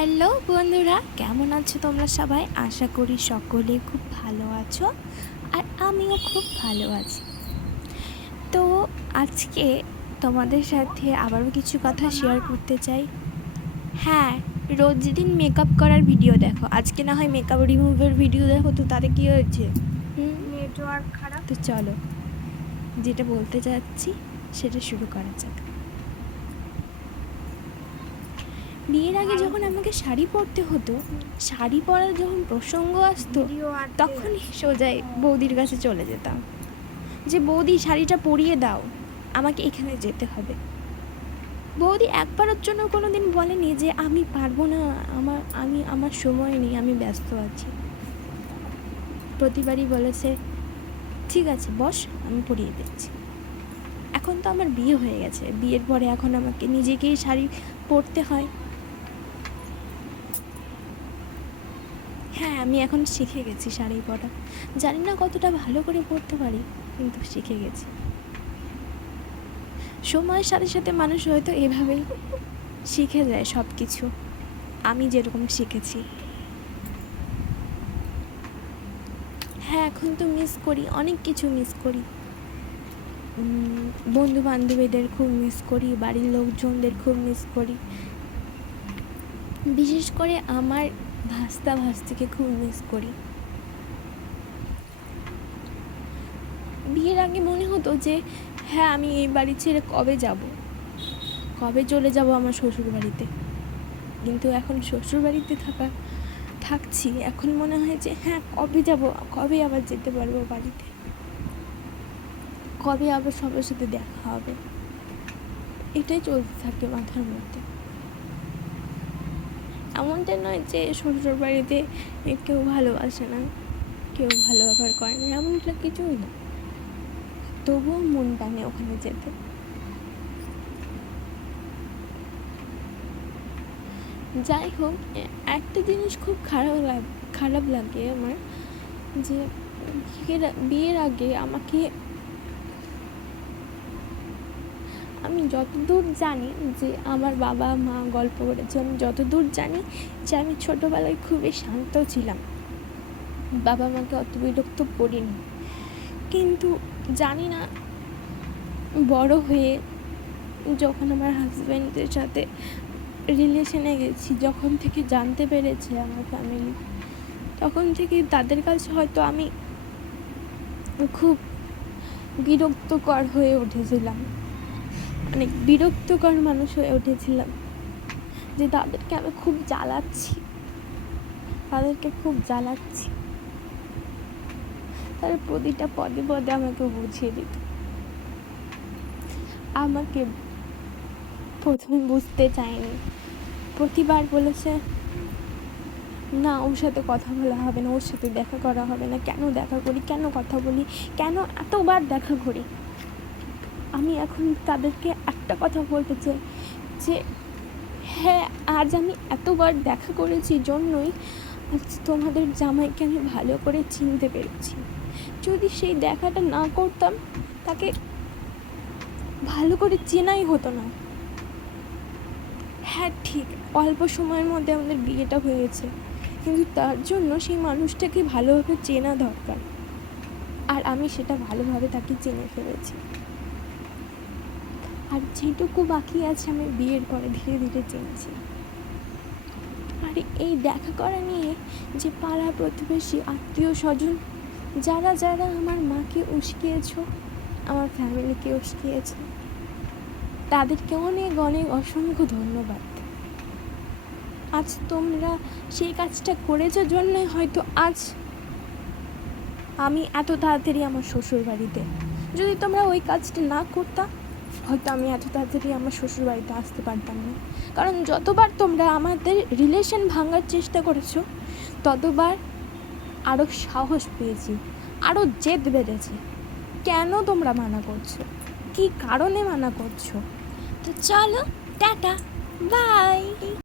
Hello বন্ধুরা, কেমন আছো তোমরা সবাই? আশা করি সকলে খুব ভালো আছো, আর আমিও খুব ভালো আছি। তো আজকে তোমাদের সাথে আবারও কিছু কথা শেয়ার করতে চাই। হ্যাঁ, রোজ দিন মেকআপ করার ভিডিও দেখো, আজকে না হয় মেকআপ রিমুভের ভিডিও দেখো, তো তাতে কী হয়েছে? নেটওয়ার্ক খারাপ। তো চলো, যেটা বলতে চাচ্ছি সেটা শুরু করা যাক। বিয়ের আগে যখন আমাকে শাড়ি পরতে হতো, শাড়ি পরার যখন প্রসঙ্গ আসতো, তখনই সোজাই বৌদির কাছে চলে যেতাম যে বৌদি শাড়িটা পরিয়ে দাও, আমাকে এখানে যেতে হবে। বৌদি একবারের জন্য কোনো দিন বলেনি যে আমি পারবো না, আমার সময় নেই, আমি ব্যস্ত আছি। প্রতিবারই বলেছে ঠিক আছে বস, আমি পরিয়ে দিচ্ছি। এখন তো আমার বিয়ে হয়ে গেছে, বিয়ের পরে এখন আমাকে নিজেকেই শাড়ি পরতে হয়। হ্যাঁ, আমি এখন শিখে গেছি শাড়ি পরা। জানি না কতটা ভালো করে পরতে পারি, কিন্তু শিখে গেছি। সময়ের সাথে সাথে মানুষ হয়তো এভাবেই শিখে যায় সব কিছু, আমি যেরকম শিখেছি। হ্যাঁ, এখন তো মিস করি, অনেক কিছু মিস করি। বন্ধু বান্ধবীদের খুব মিস করি, বাড়ির লোকজনদের খুব মিস করি, বিশেষ করে আমার ভাস্তা ভাস্তিকে খুব মিস করি। বিয়ের আগে মনে হতো যে হ্যাঁ, আমি এই বাড়ি ছেড়ে কবে চলে যাব আমার শ্বশুর বাড়িতে। কিন্তু এখন শ্বশুর বাড়িতে থাকছি, এখন মনে হয় যে হ্যাঁ, কবে যাব, কবে আবার যেতে পারবো বাড়িতে, কবে আবার সবার সাথে দেখা হবে, এটাই চলতে থাকে মাথার মধ্যে। এমনটা নয় যে শ্বশুর বাড়িতে কেউ ভালোবাসে না, কেউ ভালো ব্যবহার করে না, এমনটা কিছুই না, তবুও মন টানে ওখানে যেতে। যাই হোক, একটা জিনিস খুব খারাপ লাগে আমার, যে বিয়ের আগে আমি যতদূর জানি যে আমার বাবা মা গল্প করেছে, আমি যতদূর জানি যে আমি ছোটোবেলায় খুবই শান্ত ছিলাম, বাবা মাকে অত বিরক্ত করিনি। কিন্তু জানি না, বড় হয়ে যখন আমার হাজব্যান্ডের সাথে রিলেশনে গেছি, যখন থেকে জানতে পেরেছে আমার ফ্যামিলি, তখন থেকে তাদের কাছে হয়তো আমি খুব বিরক্তকর হয়ে উঠেছিলাম, অনেক বিরক্তকর মানুষ হয়ে উঠেছিলাম, যে তাদেরকে আমি খুব জ্বালাচ্ছি, তারা প্রতিটা পদে পদে আমাকে বুঝিয়ে দিত। আমাকে প্রথমে বুঝতে চায়নি, প্রতিবার বলেছে না, ওর সাথে কথা বলা হবে না, ওর সাথে দেখা করা হবে না, কেন দেখা করি, কেন কথা বলি, কেন এতবার দেখা করি। আমি এখন তাদেরকে একটা কথা বলতে চাই যে হ্যাঁ, আজ আমি এতবার দেখা করেছি জন্যই আজ তোমাদের জামাইকে আমি ভালো করে চিনতে পেরেছি। যদি সেই দেখাটা না করতাম, তাকে ভালো করে চেনাই হতো না। হ্যাঁ ঠিক, অল্প সময়ের মধ্যে আমাদের বিয়েটা হয়েছে, কিন্তু তার জন্য সেই মানুষটাকে ভালোভাবে চেনা দরকার, আর আমি সেটা ভালোভাবে তাকে চিনে ফেলেছি। আর যেটুকু বাকি আছে আমি বিয়ের পরে ধীরে ধীরে চিনছি। আর এই দেখা করা নিয়ে যে পাড়া প্রতিবেশী আত্মীয় স্বজন যারা আমার মাকে উস্কিয়েছ, আমার ফ্যামিলিকে উস্কিয়েছে, তাদেরকে অনেক অনেক অসংখ্য ধন্যবাদ। আজ তোমরা সেই কাজটা করেছো জন্যই হয়তো আজ আমি এত তাড়াতাড়ি আমার শ্বশুর বাড়িতে। যদি তোমরা ওই কাজটা না করতাম, হয়তো আমি এত তাড়াতাড়ি আমার শ্বশুর বাড়িতে আসতে পারতাম না। কারণ যতবার তোমরা আমাদের রিলেশন ভাঙার চেষ্টা করেছো, ততবার আরও সাহস পেয়েছি, আরও জেদ বেড়েছে। কেন তোমরা মানা করছো, কী কারণে মানা করছো? তো চলো, টাটা, বাই।